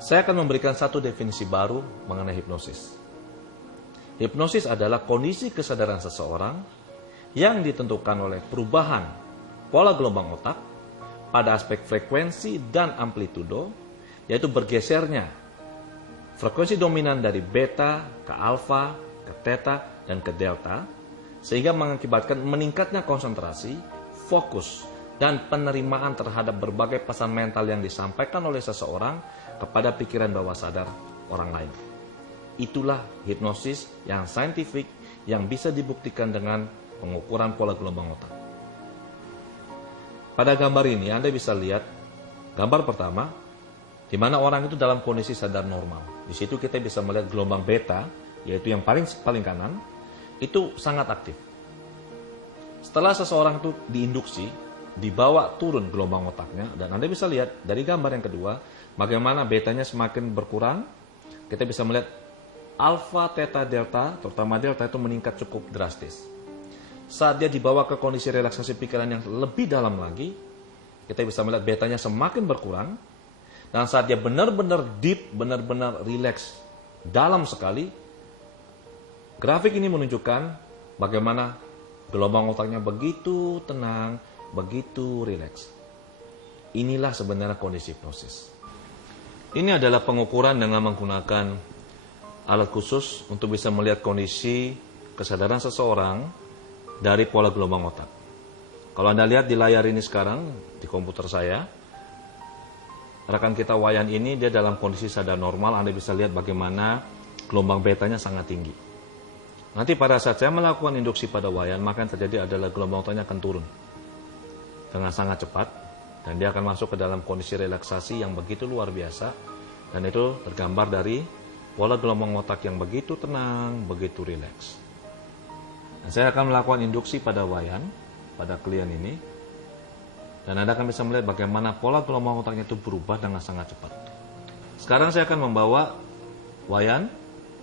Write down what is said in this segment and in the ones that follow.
Saya akan memberikan satu definisi baru mengenai hipnosis. Hipnosis adalah kondisi kesadaran seseorang yang ditentukan oleh perubahan pola gelombang otak pada aspek frekuensi dan amplitudo, yaitu bergesernya frekuensi dominan dari beta ke alfa, ke theta, dan ke delta, sehingga mengakibatkan meningkatnya konsentrasi, fokus, dan penerimaan terhadap berbagai pesan mental yang disampaikan oleh seseorang kepada pikiran bawah sadar orang lain. Itulah hipnosis yang saintifik yang bisa dibuktikan dengan pengukuran pola gelombang otak. Pada gambar ini Anda bisa lihat gambar pertama, di mana orang itu dalam kondisi sadar normal. Di situ kita bisa melihat gelombang beta, yaitu yang paling kanan, itu sangat aktif. Setelah seseorang itu diinduksi, dibawa turun gelombang otaknya, dan Anda bisa lihat dari gambar yang kedua, bagaimana betanya semakin berkurang. Kita bisa melihat alfa, theta, delta, terutama delta itu meningkat cukup drastis. Saat dia dibawa ke kondisi relaksasi pikiran yang lebih dalam lagi, kita bisa melihat betanya semakin berkurang. Dan saat dia benar-benar deep, benar-benar relax, dalam sekali, grafik ini menunjukkan bagaimana gelombang otaknya begitu tenang, begitu rileks. Inilah sebenarnya kondisi hipnosis. Ini adalah pengukuran dengan menggunakan alat khusus untuk bisa melihat kondisi kesadaran seseorang dari pola gelombang otak. Kalau Anda lihat di layar ini sekarang, di komputer saya, rekan kita Wayan ini dia dalam kondisi sadar normal. Anda bisa lihat bagaimana gelombang betanya sangat tinggi. Nanti pada saat saya melakukan induksi pada Wayan, maka yang terjadi adalah gelombang otaknya akan turun dengan sangat cepat, dan dia akan masuk ke dalam kondisi relaksasi yang begitu luar biasa, dan itu tergambar dari pola gelombang otak yang begitu tenang, begitu rileks. Dan saya akan melakukan induksi pada Wayan, pada klien ini, dan Anda akan bisa melihat bagaimana pola gelombang otaknya itu berubah dengan sangat cepat. Sekarang saya akan membawa Wayan,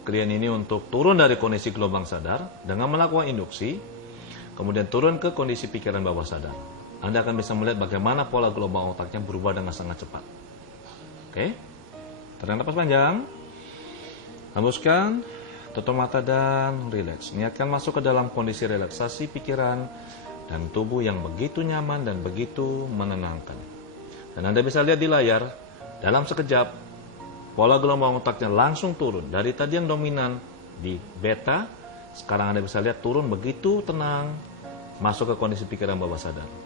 klien ini, untuk turun dari kondisi gelombang sadar dengan melakukan induksi, kemudian turun ke kondisi pikiran bawah sadar. Anda akan bisa melihat bagaimana pola gelombang otaknya berubah dengan sangat cepat. Oke, tarik nafas panjang, hembuskan, tutup mata dan rileks. Niatkan masuk ke dalam kondisi relaksasi pikiran dan tubuh yang begitu nyaman dan begitu menenangkan. Dan Anda bisa lihat di layar, dalam sekejap, pola gelombang otaknya langsung turun. Dari tadi yang dominan di beta, sekarang Anda bisa lihat turun begitu tenang, masuk ke kondisi pikiran bawah sadar.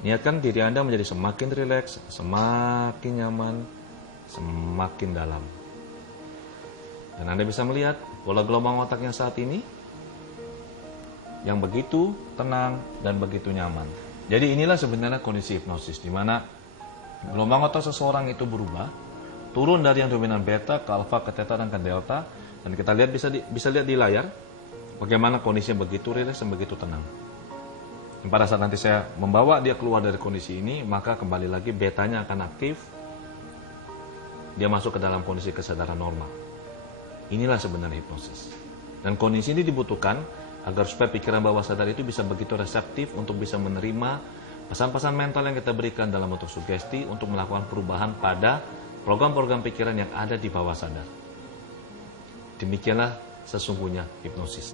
Niatkan diri Anda menjadi semakin rileks, semakin nyaman, semakin dalam. Dan Anda bisa melihat pola gelombang otaknya saat ini yang begitu tenang dan begitu nyaman. Jadi inilah sebenarnya kondisi hipnosis, di mana gelombang otak seseorang itu berubah, turun dari yang dominan beta ke alfa, ke theta, dan ke delta. Dan kita lihat bisa lihat di layar bagaimana kondisinya begitu rileks dan begitu tenang. Dan pada saat nanti saya membawa dia keluar dari kondisi ini, maka kembali lagi betanya akan aktif, dia masuk ke dalam kondisi kesadaran normal. Inilah sebenarnya hipnosis. Dan kondisi ini dibutuhkan agar supaya pikiran bawah sadar itu bisa begitu reseptif untuk bisa menerima pesan-pesan mental yang kita berikan dalam bentuk sugesti untuk melakukan perubahan pada program-program pikiran yang ada di bawah sadar. Demikianlah sesungguhnya hipnosis.